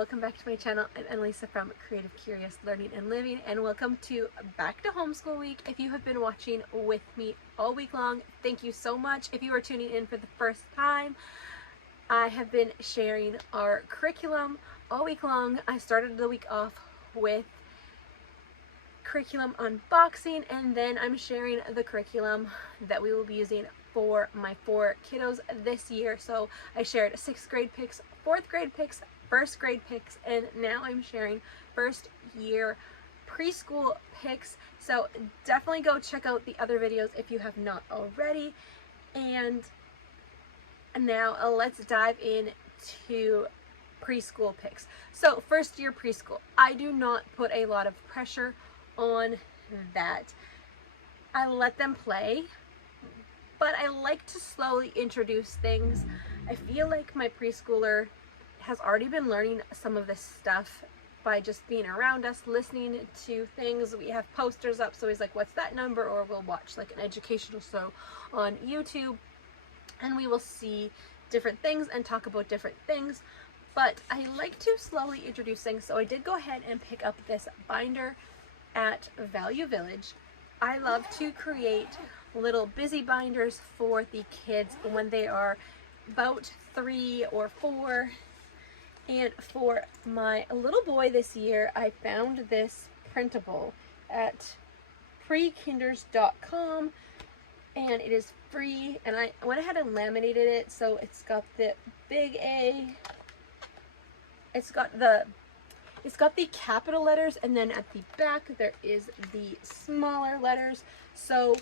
welcome back to my channel. I'm Annalisa from Creative Curious Learning and Living, and welcome to back to homeschool week. If you have been watching with me all week long, thank you so much. If you are tuning in for the first time, I have been sharing our curriculum all week long. I started the week off with curriculum unboxing, and then I'm sharing the curriculum that we will be using for my 4 kiddos this year. So I shared 6th grade picks, 4th grade picks, 1st grade picks, and now I'm sharing 1st year preschool picks. So definitely go check out the other videos if you have not already. And now let's dive into preschool picks. So 1st year preschool, I do not put a lot of pressure on that. I let them play, but I like to slowly introduce things. I feel like my preschooler has already been learning some of this stuff by just being around us, listening to things. We have posters up, so he's like, what's that number? Or we'll watch like an educational show on YouTube, and we will see different things and talk about different things. But I like to slowly introduce things, so I did go ahead and pick up this binder at Value Village. I love to create little busy binders for the kids when they are about 3 or 4. And for my little boy this year, I found this printable at prekinders.com, and it is free, and I went ahead and laminated it. So it's got the big A, it's got the capital letters, and then at the back there is the smaller letters. So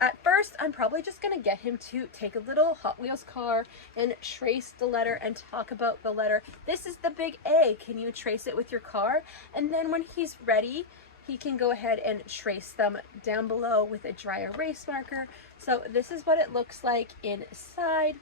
at first, I'm probably just going to get him to take a little Hot Wheels car and trace the letter and talk about the letter. This is the big A. Can you trace it with your car? And then when he's ready, he can go ahead and trace them down below with a dry erase marker. So this is what it looks like inside.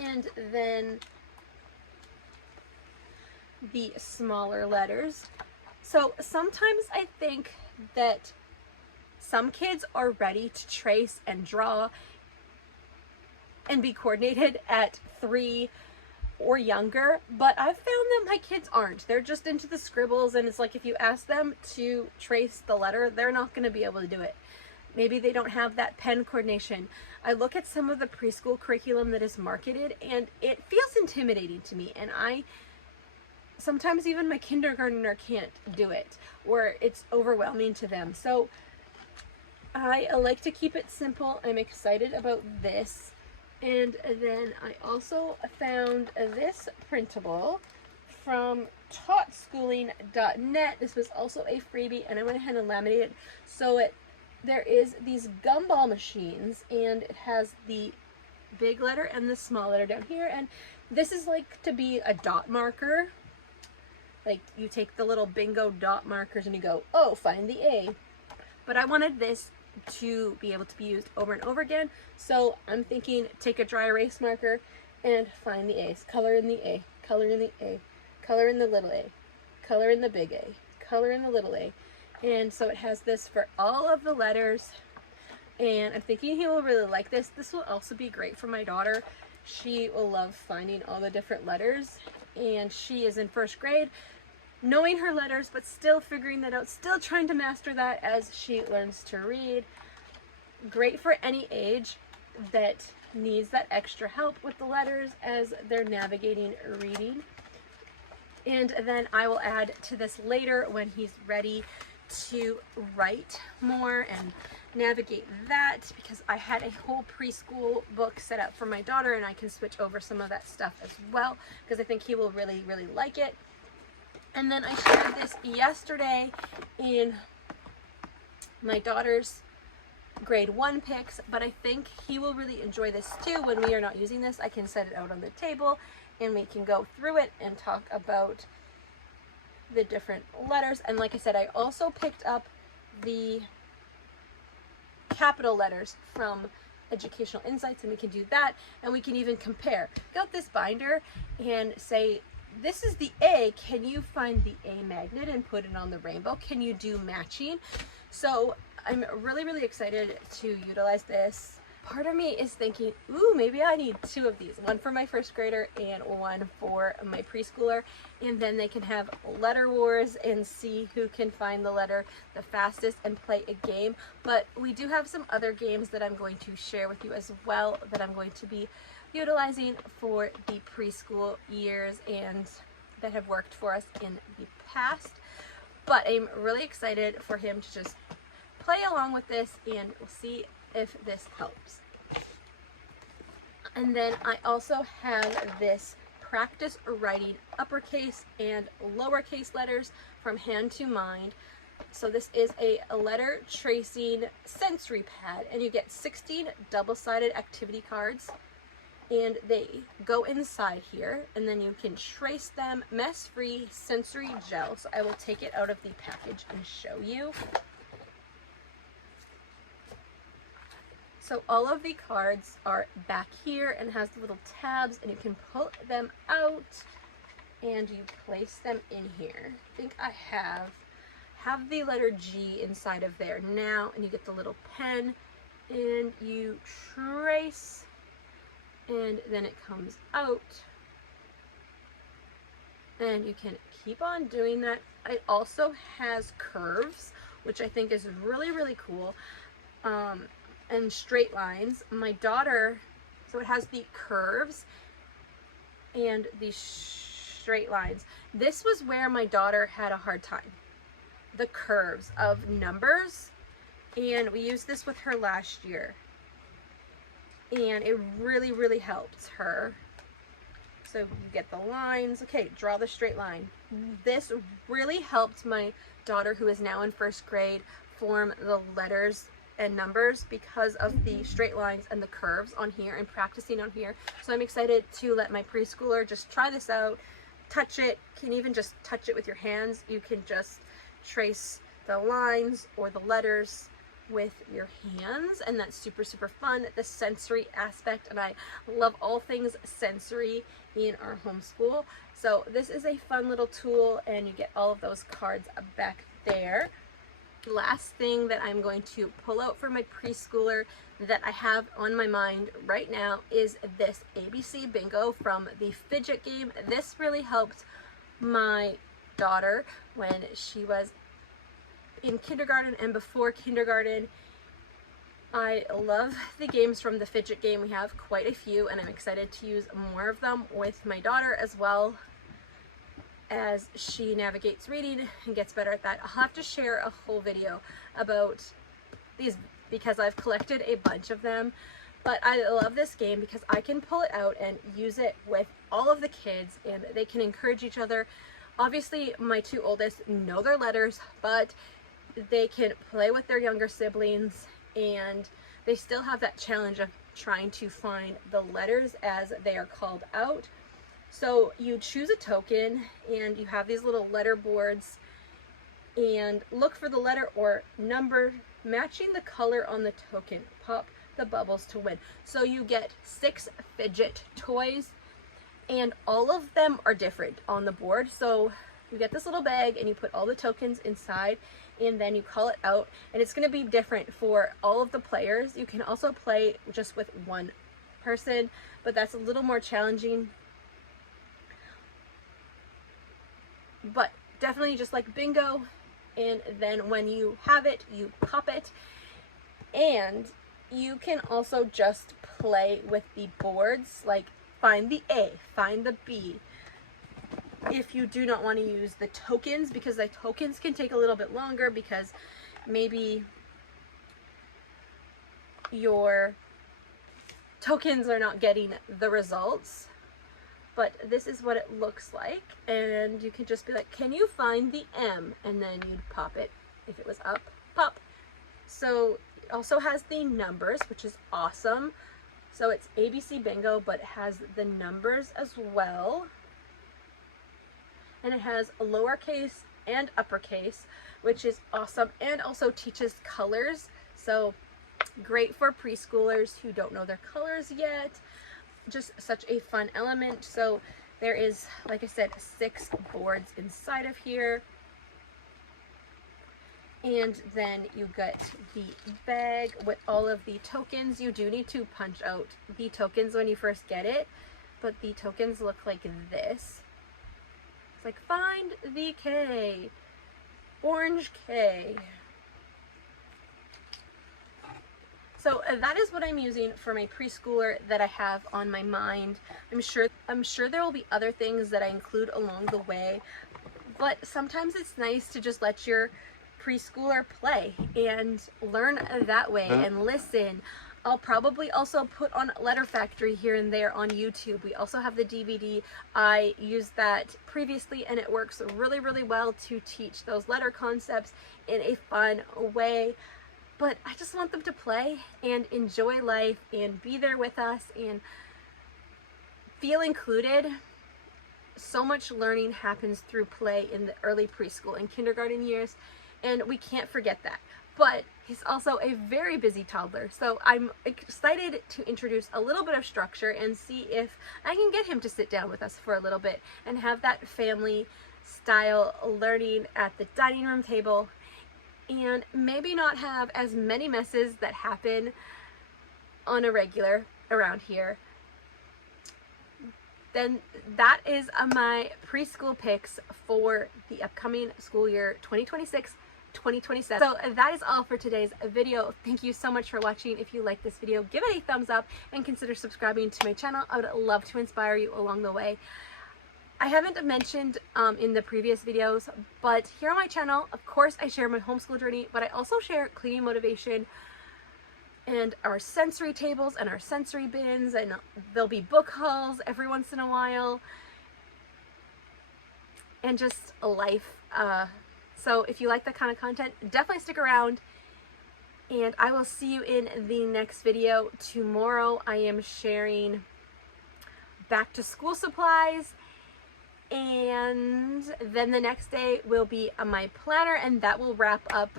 And then the smaller letters. So sometimes I think that some kids are ready to trace and draw and be coordinated at 3 or younger, but I've found that my kids aren't. They're just into the scribbles, and it's like if you ask them to trace the letter, they're not going to be able to do it. Maybe they don't have that pen coordination. I look at some of the preschool curriculum that is marketed, and it feels intimidating to me, and sometimes even my kindergartner can't do it, or it's overwhelming to them. So I like to keep it simple. I'm excited about this. And then I also found this printable from totschooling.net. This was also a freebie, and I went ahead and laminated it. So there is these gumball machines, and it has the big letter and the small letter down here. And this is like to be a dot marker. Like you take the little bingo dot markers and you go, oh, find the A. But I wanted this to be able to be used over and over again. So I'm thinking, take a dry erase marker and find the A's. Color in the A, color in the A, color in the little A, color in the big A, color in the little A. And so it has this for all of the letters. And I'm thinking he will really like this. This will also be great for my daughter. She will love finding all the different letters. And she is in 1st grade, knowing her letters, but still figuring that out, still trying to master that as she learns to read. Great for any age that needs that extra help with the letters as they're navigating reading. And then I will add to this later when he's ready to write more and navigate that, because I had a whole preschool book set up for my daughter, and I can switch over some of that stuff as well, because I think he will really, really like it. And then I shared this yesterday in my daughter's grade 1 picks, but I think he will really enjoy this too. When we are not using this, I can set it out on the table and we can go through it and talk about the different letters. And like I said, I also picked up the capital letters from Educational Insights, and we can do that, and we can even compare. Got this binder and say, this is the A, can you find the A magnet and put it on the rainbow? Can you do matching? So I'm really, really excited to utilize this. part of me is thinking, ooh, maybe I need 2 of these, one for my first grader and one for my preschooler, and then they can have letter wars and see who can find the letter the fastest and play a game. But we do have some other games that I'm going to share with you as well that I'm going to be utilizing for the preschool years and that have worked for us in the past. But I'm really excited for him to just play along with this, and we'll see if this helps. And then I also have this practice writing uppercase and lowercase letters from Hand to Mind. So this is a letter tracing sensory pad, and you get 16 double-sided activity cards, and they go inside here, and then you can trace them, mess-free sensory gel. So I will take it out of the package and show you. So all of the cards are back here and has the little tabs, and you can pull them out and you place them in here. I think I have the letter G inside of there now, and you get the little pen and you trace, and then it comes out, and you can keep on doing that. It also has curves, which I think is really, really cool. And straight lines. My daughter, so it has the curves and the straight lines. This was where my daughter had a hard time, the curves of numbers, and we used this with her last year, and it really, really helped her. So you get the lines. Okay, draw the straight line. This really helped my daughter, who is now in first grade, form the letters and numbers because of the straight lines and the curves on here and practicing on here. So I'm excited to let my preschooler just try this out, touch it. You can even just touch it with your hands. You can just trace the lines or the letters with your hands, and that's super, super fun. The sensory aspect, and I love all things sensory in our homeschool. So this is a fun little tool, and you get all of those cards back there. Last thing that I'm going to pull out for my preschooler that I have on my mind right now is this ABC bingo from the fidget game. This really helped my daughter when she was in kindergarten and before kindergarten. I love the games from the fidget game. We have quite a few, and I'm excited to use more of them with my daughter as well as she navigates reading and gets better at that. I'll have to share a whole video about these because I've collected a bunch of them, but I love this game because I can pull it out and use it with all of the kids, and they can encourage each other. Obviously, my 2 oldest know their letters, but they can play with their younger siblings, and they still have that challenge of trying to find the letters as they are called out. So you choose a token, and you have these little letter boards, and look for the letter or number matching the color on the token. Pop the bubbles to win. So you get 6 fidget toys, and all of them are different on the board. So you get this little bag, and you put all the tokens inside, and then you call it out, and it's going to be different for all of the players. You can also play just with one person, but that's a little more challenging. But definitely just like bingo, and then when you have it, you pop it. And you can also just play with the boards, like find the A, find the B, if you do not want to use the tokens, because the tokens can take a little bit longer because maybe your tokens are not getting the results. But this is what it looks like, and you can just be like, can you find the M? And then you'd pop it. If it was up, pop. So it also has the numbers, which is awesome. So it's ABC bingo, but it has the numbers as well. And it has a lowercase and uppercase, which is awesome, and also teaches colors. So great for preschoolers who don't know their colors yet. Just such a fun element. So there is, like I said, 6 boards inside of here, And then you get the bag with all of the tokens. You do need to punch out the tokens when you first get it, but the tokens look like this. It's like, find the K, orange K. So that is what I'm using for my preschooler that I have on my mind. I'm sure there will be other things that I include along the way, but sometimes it's nice to just let your preschooler play and learn that way and listen. I'll probably also put on Letter Factory here and there on YouTube. We also have the DVD. I used that previously and it works really, really well to teach those letter concepts in a fun way. But I just want them to play and enjoy life and be there with us and feel included. So much learning happens through play in the early preschool and kindergarten years, and we can't forget that. But he's also a very busy toddler, so I'm excited to introduce a little bit of structure and see if I can get him to sit down with us for a little bit and have that family style learning at the dining room table, and maybe not have as many messes that happen on a regular around here. Then that is my preschool picks for the upcoming school year 2026-2027. So that is all for today's video. Thank you so much for watching. If you like this video, give it a thumbs up and consider subscribing to my channel. I would love to inspire you along the way. I haven't mentioned in the previous videos, but here on my channel, of course, I share my homeschool journey, but I also share cleaning motivation and our sensory tables and our sensory bins, and there'll be book hauls every once in a while, and just a life. So if you like that kind of content, definitely stick around, and I will see you in the next video. Tomorrow I am sharing back to school supplies, and then the next day will be my planner, and that will wrap up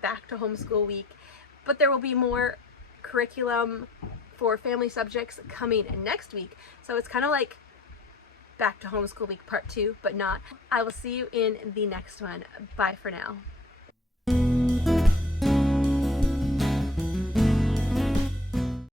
back to homeschool week. But there will be more curriculum for family subjects coming next week. So it's kind of like back to homeschool week part 2, but not. I will see you in the next one. Bye for now.